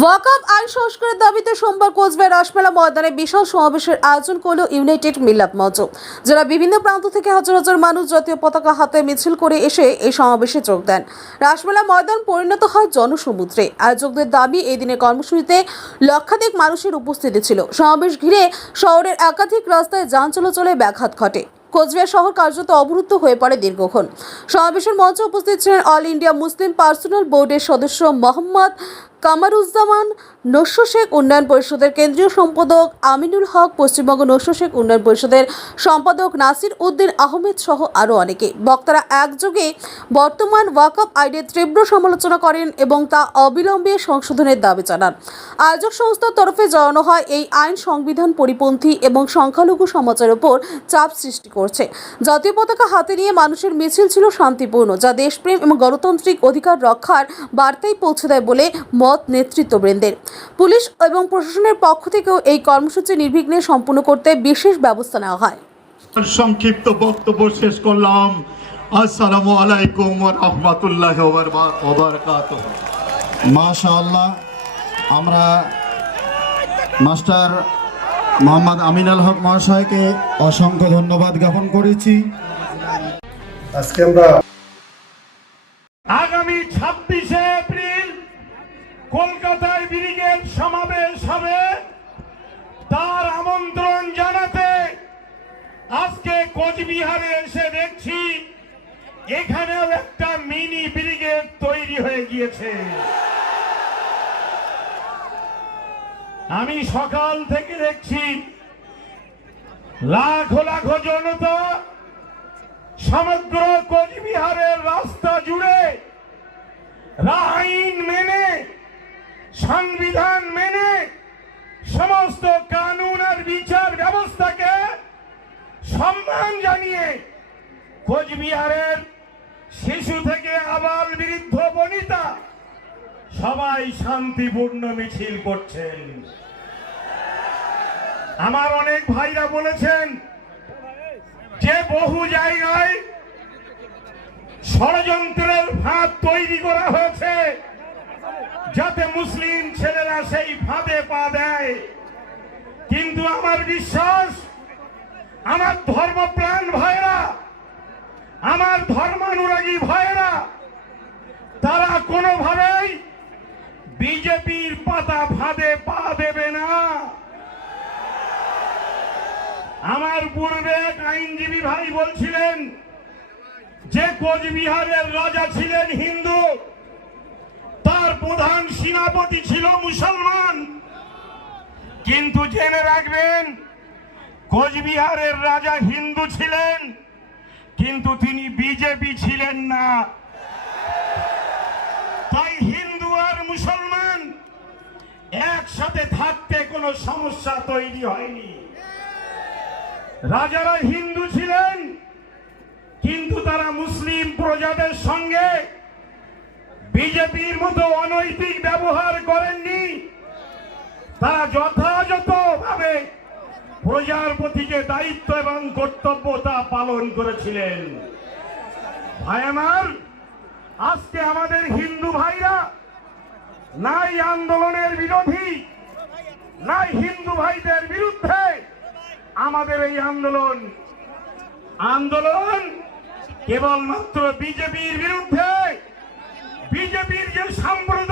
ওয়াকআপ আইন সংস্কারের দাবিতে সোমবার কোচবিহার রসমেলা ময়দানে বিশাল সমাবেশের আয়োজন করল ইউনাইটেড মিলাপ মঞ্চ, যারা বিভিন্ন প্রান্ত থেকে হাজার হাজার মানুষ জাতীয় পতাকা হাতে মিছিল করে এসে এই সমাবেশে যোগ দেন। রাসমেলা ময়দান পরিণত হয় জনসমুদ্রে। আয়োজকদের দাবি, এই দিনের কর্মসূচিতে লক্ষাধিক মানুষের উপস্থিতি ছিল। সমাবেশ ঘিরে শহরের একাধিক রাস্তায় যান চলাচলে ব্যাঘাত ঘটে। কোচবিহার শহর কার্যত অবরুদ্ধ হয়ে পড়ে দীর্ঘক্ষণ। সমাবেশের মঞ্চে উপস্থিত ছিলেন অল ইন্ডিয়া মুসলিম পার্সোনাল বোর্ডের সদস্য মোহাম্মদ কামারুজ্জামান নস্য শেখ উন্নয়ন পরিষদের কেন্দ্রীয় সম্পাদক আমিনুল হক, পশ্চিমবঙ্গ নস্য শেখ উন্নয়ন পরিষদের সম্পাদক নাসির উদ্দিন আহমেদ সহ আরও অনেকে। বক্তারা একযোগে বর্তমান ওয়াকআপ আইনের তীব্র সমালোচনা করেন এবং তা অবিলম্বে সংশোধনের দাবি জানান। আয়োজক সংস্থার তরফে জানানো হয়, এই আইন সংবিধান পরিপন্থী এবং সংখ্যালঘু সমাজের ওপর চাপ সৃষ্টি করছে। জাতীয় পতাকা হাতে নিয়ে মানুষের মিছিল ছিল শান্তিপূর্ণ, যা দেশপ্রেম এবং গণতান্ত্রিক অধিকার রক্ষার বার্তাই পৌঁছে দেয় বলে মত নেতৃত্ববৃন্দের। পুলিশ এবং প্রশাসনের পক্ষ থেকেও এই কর্মসূচি নির্বিঘ্নে সম্পূর্ণ করতে বিশেষ ব্যবস্থা নেওয়া হয়। সংক্ষিপ্ত বক্তব্য শেষ করলাম। আসসালামু আলাইকুম ওয়া রাহমাতুল্লাহি ওয়া বারাকাতুহু। মাশাআল্লাহ আমরা মাস্টার মোহাম্মদ আমিনুল হক মহাশয়কে অসংখ্য ধন্যবাদ জ্ঞাপন করেছি। আজকে আমরা আগামী ছাব্বিশে কলকাতায় ব্রিগেড সমাবেশ হবে। তার আমন্ত্রণ জানাতে আজকে কোচবিহারে এসে দেখছি, এখানেও একটা মিনি ব্রিগেড তৈরি হয়ে গিয়েছে। আমি সকাল থেকে দেখছি, লাখো লাখো জনতা সমগ্র কোচবিহারের রাস্তা জুড়ে আইন মেনে সংবিধান মেনে সমস্ত কানুন আর বিচার ব্যবস্থাকে সম্মান জানিয়ে কোচবিহারের শিশু থেকে আবাল বৃদ্ধ বনিতা সবাই শান্তিপূর্ণ মিছিল করছেন। আমার অনেক ভাইরা বলেছেন, যে বহু জায়গায় ষড়যন্ত্রের ফাঁদ তৈরি করা হয়েছে যাতে মুসলিম ছেলেরা সেই ফাঁদে পা দেয়। কিন্তু আমার বিশ্বাস, আমার ধর্মপ্রাণ ভাইরা আমার ধর্মানুরাগী ভাইরা তারা কোনোভাবেই বিজেপির পাতা ফাঁদে পা দেবে না। আমার পূর্বে এক আইনজীবী ভাই বলছিলেন যে, কোচবিহারের রাজা ছিলেন হিন্দু তার প্রধান সেনাপতি ছিল মুসলমান। কিন্তু জেনে রাখবেন, কোচবিহারের রাজা হিন্দু ছিলেন, কিন্তু তিনি বিজেপি ছিলেন না। তাই হিন্দু আর মুসলমান একসাথে থাকতে কোনো সমস্যা তৈরি হয়নি। রাজারা হিন্দু ছিলেন, কিন্তু তারা মুসলিম প্রজাদের সঙ্গে বিজেপির মতো অনৈতিক ব্যবহার করেননি তারা যথাযথ ভাবে প্রজার প্রতি যে দায়িত্ব এবং কর্তব্য তা পালন করেছিলেন। ভাই আমার আজকে আমাদের হিন্দু ভাইরা নাই আন্দোলনের বিরোধী, নাই হিন্দু ভাইদের বিরুদ্ধে আমাদের এই আন্দোলন। আন্দোলন কেবলমাত্র বিজেপির বিরুদ্ধে বিজেপির যে সাম্প্রদায়িক